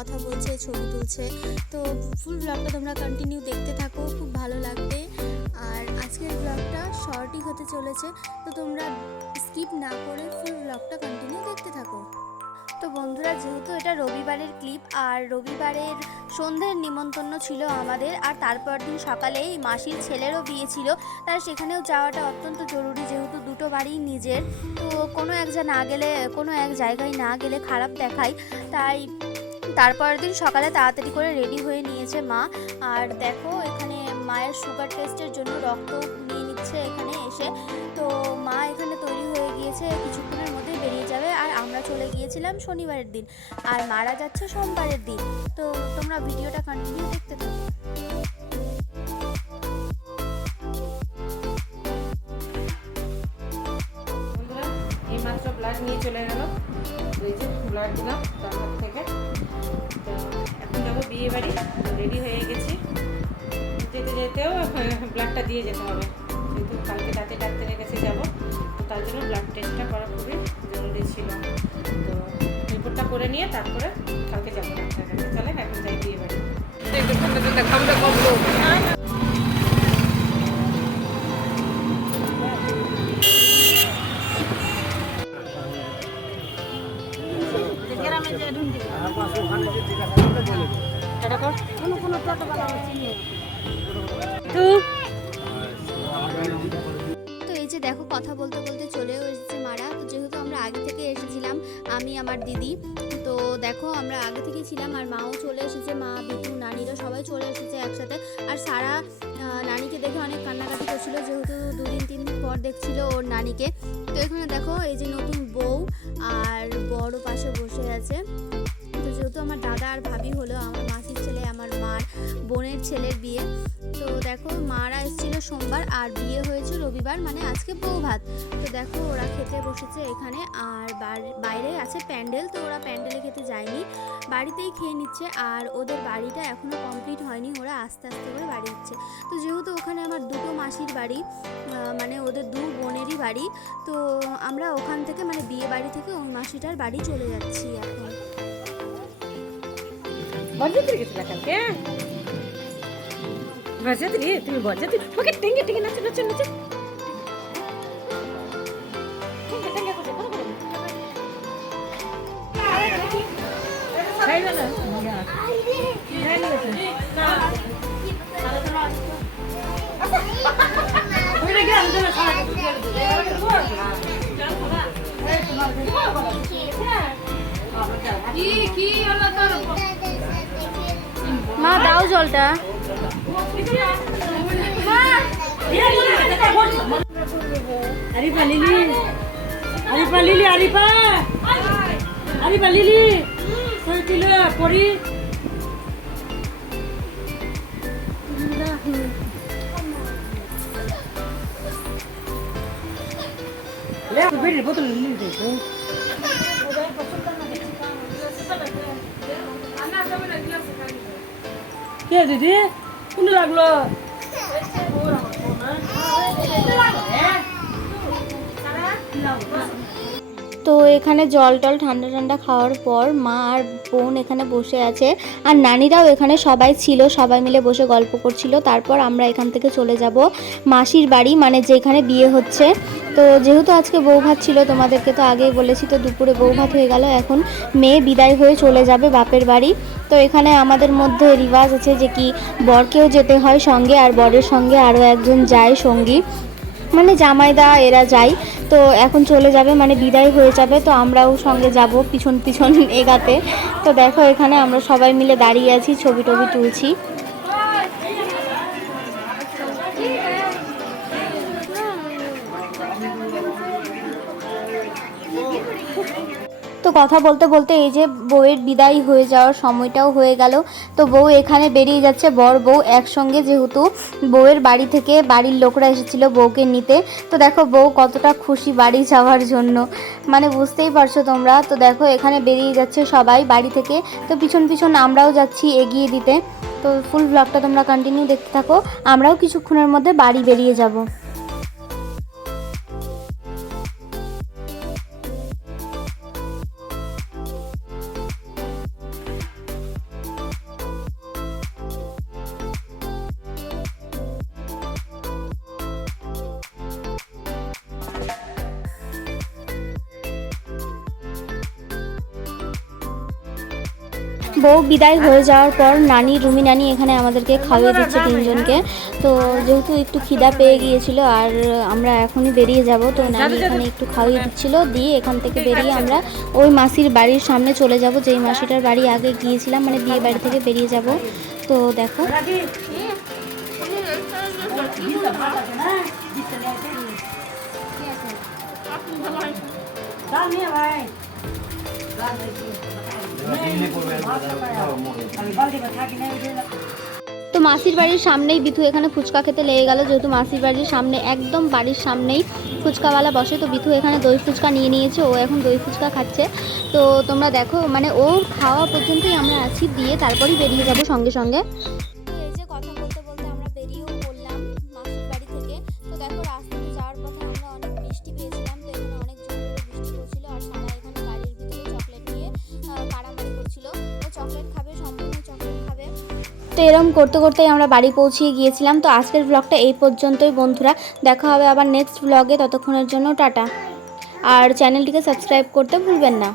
কথা বলছে, ছবি তুলছে। তো ফুল ব্লগটা তোমরা কন্টিনিউ দেখতে থাকো, খুব ভালো লাগবে। আর আজকের ব্লগটা শর্টই হতে চলেছে, তো তোমরা স্কিপ না করে ফুল ব্লগটা কন্টিনিউ দেখতে থাকো। তো বন্ধুরা, যেহেতু এটা রবিবারের ক্লিপ, আর রবিবারের সন্ধ্যের নিমন্ত্রণ ছিল আমাদের, আর তারপর দিন সকালেই মাসির ছেলেরও বিয়ে ছিল, তার সেখানেও যাওয়াটা অত্যন্ত জরুরি, যেহেতু দুটো বাড়ি নিজের। তো কোনো এক জায়গায় না গেলে খারাপ দেখায়, তাই তারপরের দিন সকালে তাড়াতাড়ি করে রেডি হয়ে নিয়েছে মা। আর দেখো এখানে মায়ের সুগার টেস্টের জন্য রক্ত নিয়ে নিচ্ছে এখানে এসে। তো মা এখানে তৈরি হয়ে গিয়েছে, কিছুক্ষণের মধ্যেই বেরিয়ে যাবে। আর আমরা চলে গিয়েছিলাম শনিবারের দিন, আর মারা যাচ্ছে সোমবারের দিন। তো তোমরা ভিডিওটা কন্টিনিউ দেখতে থাকো। এইমাত্র ব্লাড নিয়ে চলে গেল, ওই যে ব্লাড দিলাম তার হাত থেকে। তো এখন যাবো বিয়ে বাড়ি, রেডি হয়ে গেছি। যেতে যেতেও ব্লাডটা দিয়ে যেতে হবে, যেহেতু কালকে রাতে ডাক্তারের কাছে যাবো, তো তার জন্য ব্লাড টেস্টটা করা খুবই জরুরি ছিল। তো রিপোর্টটা করে নিয়ে তারপরে কালকে যাবো ডাক্তারের কাছে। চলে এখন যাই বিয়ে বাড়ি। তো এই যে দেখো কথা বলতে বলতে চলেও এসেছে মারা। তো যেহেতু আমরা আগে থেকে এসেছিলাম, আমি আমার দিদি, তো দেখো আমরা আগে থেকে ছিলাম, আর মাও চলে এসেছে, মা বিটু নানিরা সবাই চলে এসেছে একসাথে। আর সারা নানিকে দেখে অনেক কান্নাকাটি করছিল, যেহেতু 2-3 দিন পর দেখছিল ওর নানিকে। তো এখানে দেখো এই যে নতুন বউ আর বড় পাশে বসে আছে। তো যেহেতু আমার দাদা আর ভাবি হলো আমার মাসির ছেলে, আমার মার বোনের ছেলের বিয়ে। তো দেখো মারা এসেছিল সোমবার, আর বিয়ে হয়েছে রবিবার, মানে আজকে বউ ভাত। তো দেখো ওরা খেতে বসেছে এখানে, আর বাইরে আছে প্যান্ডেল, তো ওরা প্যান্ডেলে খেতে যায়নি, বাড়িতেই খেয়ে নিচ্ছে। আর ওদের বাড়িটা এখনও কমপ্লিট হয়নি, ওরা আস্তে আস্তে করে বাড়ি দিচ্ছে। তো যেহেতু ওখানে আমার দুটো মাসির বাড়ি, মানে ওদের দু বোনেরই বাড়ি, তো আমরা ওখান থেকে মানে বিয়ে বাড়ি থেকে ওই মাসিটার বাড়ি চলে যাচ্ছি এখন। বরযাত্রী গেছিলা কালকে? বরযাত্রী? তুমি বরযাত্রী? ওকে টেঙ্গে টেঙ্গে নাচো নাচো নাচো। টেঙ্গে টেঙ্গে করে করো করো। খাইবে না? খাইবে না। ওইটা কি আমি তোমার খাওয়া কি হলো তোর? মা দাও জলটা। Arifa lily, Arifa lily, Arifa, Arifa lily, তুই পড়ি। বেরিয়ে বোতল লিলি দে। কে দিদি কোন লাগলো? তো এখানে জল টল ঠান্ডা ঠান্ডা খাওয়ার পর মা আর বোন এখানে বসে আছে, আর নানিরাও এখানে সবাই ছিল, সবাই মিলে বসে গল্প করছিল। তারপর আমরা এখান থেকে চলে যাব মাসির বাড়ি, মানে যেখানে বিয়ে হচ্ছে। তো যেহেতু আজকে বউ ভাত ছিল, তোমাদেরকে তো আগেই বলেছি, তো দুপুরে বউ ভাত হয়ে গেল, এখন মেয়ে বিদায় হয়ে চলে যাবে বাপের বাড়ি। তো এখানে আমাদের মধ্যে রিবাজ আছে যে কি বরকেও যেতে হয় সঙ্গে, আর বরের সঙ্গে আরও একজন যায় সঙ্গী, মানে জামাইদা এরা যায়। তো এখন চলে যাবে, মানে বিদায় হয়ে যাবে, তো আমরাও সঙ্গে যাব পিছন পিছন এগাতে। তো দেখো এখানে আমরা সবাই মিলে দাঁড়িয়ে আছি, ছবি টবি তুলছি। তো কথা বলতে বলতে এই যে বউয়ের বিদায় হয়ে যাওয়ার সময়টাও হয়ে গেল। তো বউ এখানে বেরিয়ে যাচ্ছে, বর বউ একসঙ্গে, যেহেতু বউয়ের বাড়ি থেকে বাড়ির লোকরা এসেছিল বউকে নিতে। তো দেখো বউ কতটা খুশি বাড়ি যাওয়ার জন্য, মানে বুঝতেই পারছো তোমরা। তো দেখো এখানে বেরিয়ে যাচ্ছে সবাই বাড়ি থেকে, তো পিছন পিছন আমরাও যাচ্ছি এগিয়ে দিতে। তো ফুল ব্লগটা তোমরা কন্টিনিউ দেখতে থাকো, আমরাও কিছুক্ষণের মধ্যে বাড়ি বেরিয়ে যাব। বউ বিদায় হয়ে যাওয়ার পর নানি, রুমি নানি এখানে আমাদেরকে খাইয়ে দিচ্ছে তিনজনকে। তো যেহেতু একটু খিদা পেয়ে গিয়েছিল আর আমরা এখনই বেরিয়ে যাব, তো নানি এখানে একটু খাইয়ে দিচ্ছিল, দিয়ে এখান থেকে বেরিয়ে আমরা ওই মাসির বাড়ির সামনে চলে যাব, যেই মাসিটার বাড়ি আগে গিয়েছিলাম, মানে বিয়ে বাড়ি থেকে বেরিয়ে যাব। তো দেখো তো মাসির বাড়ির সামনেই বিথু এখানে ফুচকা খেতে লেগে গেল, যেহেতু মাসির বাড়ির সামনে একদম বাড়ির সামনেই ফুচকাওয়ালা বসে। তো বিথু এখানে দই ফুচকা নিয়ে নিয়েছে, ও এখন দই ফুচকা খাচ্ছে। তো তোমরা দেখো, মানে ও খাওয়া পর্যন্তই আমরা আছি, দিয়ে তারপরই বেরিয়ে যাব সঙ্গে সঙ্গে। এই যে কথা বলতে বলতে আমরা বেরিয়েও পড়লাম মাসির বাড়ি থেকে। তো দেখো রাস্তাতে যাওয়ার পথে আমরা অনেক বৃষ্টি পেয়েছিলাম, তো এখানে অনেক জোরে বৃষ্টি পড়ছিল আর সারা এখানে গাড়ির ভিতরে চকলেট নিয়ে কাড়াকাড়ি করছিল। ও চকলেট খাবে, সম্পূর্ণ চকলেট খাবে। তো এরকম করতে করতেই আমরা বাড়ি পৌঁছিয়ে গিয়েছিলাম। তো আজকের ব্লগটা এই পর্যন্তই বন্ধুরা, দেখা হবে আবার নেক্সট ব্লগে, ততক্ষণের জন্য টাটা। আর চ্যানেলটিকে সাবস্ক্রাইব করতে ভুলবেন না।